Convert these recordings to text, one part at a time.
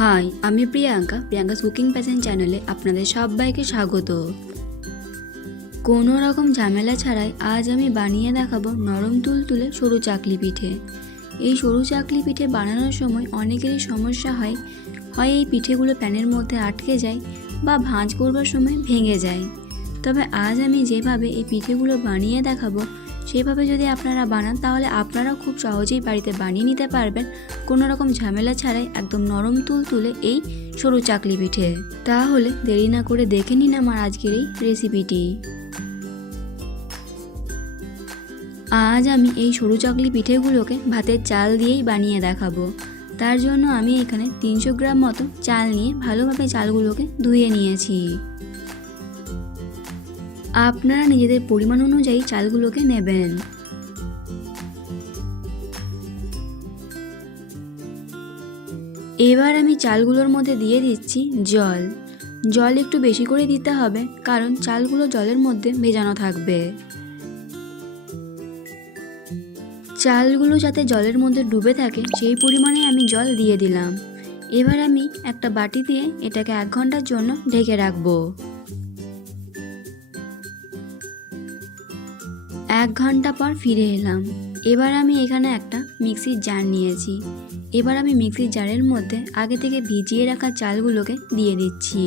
High আমি Priyanka Priyanka cooking passion চ্যানেলে আপনাদের সবাইকে স্বাগত। কোনো রকম ঝামেলা ছাড়াই আজ আমি বানিয়ে দেখাবো নরম তুলতুলে সরু চাকলি পিঠে। এই সরু চাকলি পিঠে বানানোর সময় অনেকেরই সমস্যা হয়। হয় এই পিঠেগুলো প্যানের মধ্যে আটকে যায় বা ভাঁজ করবার সময় ভেঙে যায়। তবে আজ আমি যেভাবে এই পিঠেগুলো বানিয়ে দেখাবো সেভাবে যদি আপনারা বানান, তাহলে আপনারাও খুব সহজেই বাড়িতে বানিয়ে নিতে পারবেন। কোনো রকম ঝামেলা ছাড়াই একদম নরম তুল তুলে এই সরু চাকলি পিঠে। তাহলে দেরি না করে দেখে নিন আমার আজকের এই রেসিপিটি। আজ আমি এই সরু চাকলি পিঠেগুলোকে ভাতের চাল দিয়েই বানিয়ে দেখাবো। তার জন্য আমি এখানে তিনশো গ্রাম মতো চাল নিয়ে ভালোভাবে চালগুলোকে ধুয়ে নিয়েছি। আপনারা নিজেদের পরিমাণ অনুযায়ী চালগুলোকে নেবেন। এবার আমি চালগুলোর মধ্যে দিয়ে দিচ্ছি জল। জল একটু বেশি করে দিতে হবে, কারণ চালগুলো জলের মধ্যে ভেজানো থাকবে। চালগুলো যাতে জলের মধ্যে ডুবে থাকে, সেই পরিমাণে আমি জল দিয়ে দিলাম। এবার আমি একটা বাটি দিয়ে এটাকে এক ঘণ্টার জন্য ঢেকে রাখব। এক ঘণ্টা পর ফিরে এলাম। এবার আমি এখানে একটা মিক্সির জার নিয়েছি। এবার আমি মিক্সির জারের মধ্যে আগে থেকে ভিজিয়ে রাখা চালগুলোকে দিয়ে দিচ্ছি।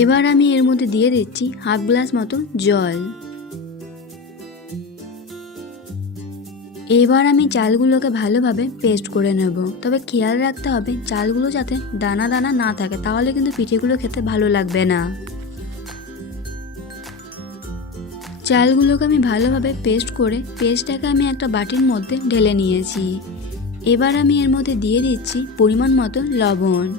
এবার আমি এর মধ্যে দিয়ে দিচ্ছি হাফ গ্লাস মতো জল। এবার আমি চালগুলোকে ভালোভাবে পেস্ট করে নেব। তবে খেয়াল রাখতে হবে, চালগুলো যাতে দানা দানা না থাকে, তাহলে কিন্তু পিঠেগুলো খেতে ভালো লাগবে না। চালগুলোকে আমি ভালোভাবে পেস্ট করে পেস্টটাকে আমি একটা বাটির মধ্যে ঢেলে নিয়েছি। এবার আমি এর মধ্যে দিয়ে দিচ্ছি পরিমাণ মতো লবণ।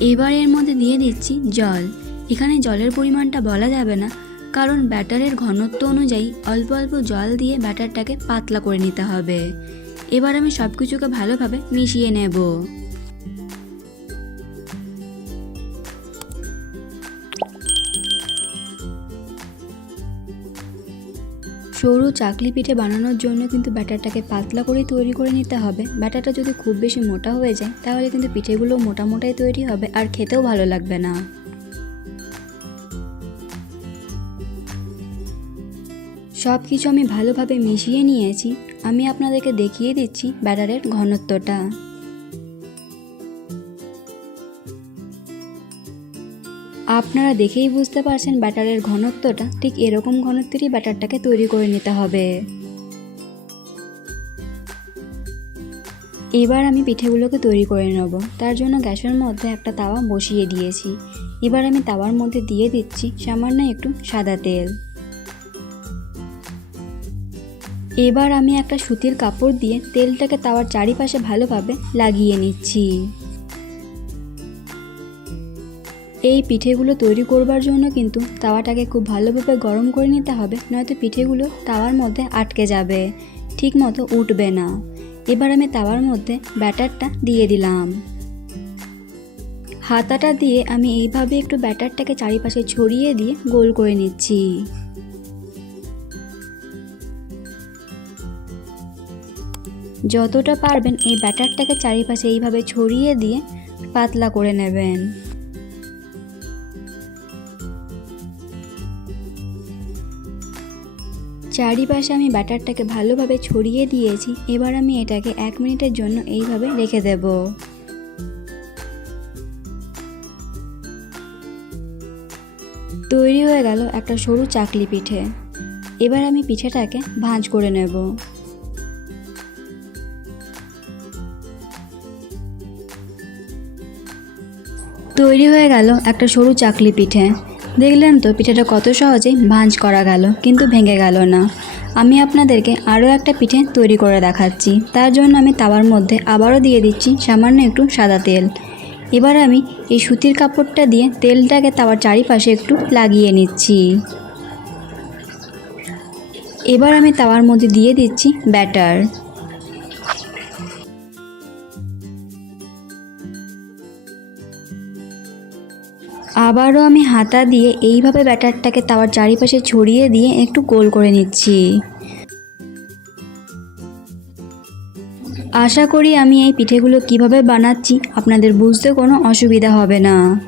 এবার এর মধ্যে দিয়ে দিচ্ছি জল। এখানে জলের পরিমাণটা বলা যাবে না কারণ ব্যাটারের ঘনত্ব অনুযায়ী অল্প অল্প জল দিয়ে ব্যাটারটাকে পাতলা করে নিতে হবে। এবার আমি সব কিছুকে ভালোভাবে মিশিয়ে নেব। সরু চাকলি পিঠে বানানোর জন্য কিন্তু ব্যাটারটাকে পাতলা করে তৈরি করে নিতে হবে। ব্যাটারটা যদি খুব বেশি মোটা হয়ে যায়, তাহলে কিন্তু পিঠেগুলো মোটা মোটাই তৈরি হবে আর খেতেও ভালো লাগবে না। সব কিছু আমি ভালোভাবে মিশিয়ে নিয়েছি। আমি আপনাদেরকে দেখিয়ে দিচ্ছি ব্যাটারের ঘনত্বটা। আপনারা দেখেই বুঝতে পারছেন ব্যাটারের ঘনত্বটা। ঠিক এরকম ঘনত্বেরই ব্যাটারটাকে তৈরি করে নিতে হবে। এবার আমি পিঠেগুলোকে তৈরি করে নেব। তার জন্য গ্যাসের মধ্যে একটা তাওয়া বসিয়ে দিয়েছি। এবার আমি তাওয়ার মধ্যে দিয়ে দিচ্ছি সামান্য একটু সাদা তেল। এবার আমি একটা সুতির কাপড় দিয়ে তেলটাকে তাওয়ার চারিপাশে ভালোভাবে লাগিয়ে নিচ্ছি। এই পিঠেগুলো তৈরি করবার জন্য কিন্তু তাওয়াটাকে খুব ভালোভাবে গরম করে নিতে হবে, নয়তো পিঠেগুলো তাওয়ার মধ্যে আটকে যাবে। ঠিক মতো উঠবে না। এবার আমি তাওয়ার মধ্যে ব্যাটারটা দিয়ে দিলাম। হাতাটা দিয়ে আমি এইভাবে একটু ব্যাটারটাকে চারিপাশে ছড়িয়ে দিয়ে গোল করে নিচ্ছি। যতটা পারবেন এই ব্যাটারটাকে চারিপাশে এইভাবে ছড়িয়ে দিয়ে পাতলা করে নেবেন। চারিপাশে আমি ব্যাটারটাকে ভালোভাবে ছড়িয়ে দিয়েছি। এবার আমি এটাকে এক মিনিটের জন্য এইভাবে রেখে দেব। তৈরি হয়ে গেল একটা সরু চাকলি পিঠে। এবার আমি পিঠেটাকে ভাঁজ করে নেব। তৈরি হয়ে গেল একটা সরু চাকলি পিঠে। দেখলেন তো পিঠেটা কত সহজেই ভাঁজ করা গেল, কিন্তু ভেঙে গেল না। আমি আপনাদেরকে আরও একটা পিঠে তৈরি করে দেখাচ্ছি। তার জন্য আমি তাওয়ার মধ্যে আবারও দিয়ে দিচ্ছি সামান্য একটু সাদা তেল। এবার আমি এই সুতির কাপড়টা দিয়ে তেলটাকে তাওয়ার চারিপাশে একটু লাগিয়ে নিচ্ছি। এবার আমি তাওয়ার মধ্যে দিয়ে দিচ্ছি ব্যাটার। আবারও আমি হাতা দিয়ে এইভাবে ব্যাটারটাকে তাওয়ার চারিপাশে ছড়িয়ে দিয়ে একটু গোল করে নিচ্ছি। আশা করি আমি এই পিঠেগুলো কীভাবে বানাচ্ছি আপনাদের বুঝতে কোনো অসুবিধা হবে না।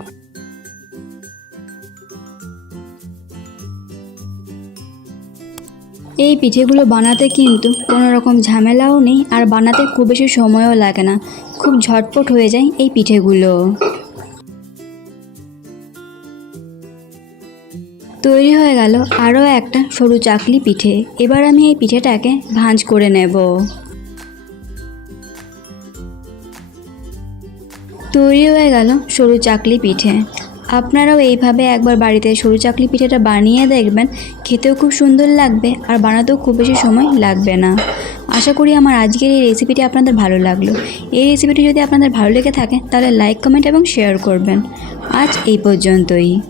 এই পিঠেগুলো বানাতে কিন্তু কোনো রকম ঝামেলাও নেই আর বানাতে খুব বেশি সময়ও লাগে না। খুব ঝটপট হয়ে যায় এই পিঠেগুলো। তৈরি হয়ে গেল আরও একটা সরু চাকলি পিঠে। এবার আমি এই পিঠেটাকে ভাঁজ করে নেব। তৈরি হয়ে গেল সরু চাকলি পিঠে। আপনারাও এইভাবে একবার বাড়িতে সরু চাকলি পিঠেটা বানিয়ে দেখবেন। খেতেও খুব সুন্দর লাগবে আর বানাতেও খুব বেশি সময় লাগবে না। আশা করি আমার আজকের এই রেসিপিটি আপনাদের ভালো লাগল। এই রেসিপিটি যদি আপনাদের ভালো লেগে থাকে তাহলে লাইক কমেন্ট এবং শেয়ার করবেন। আজ এই পর্যন্তই।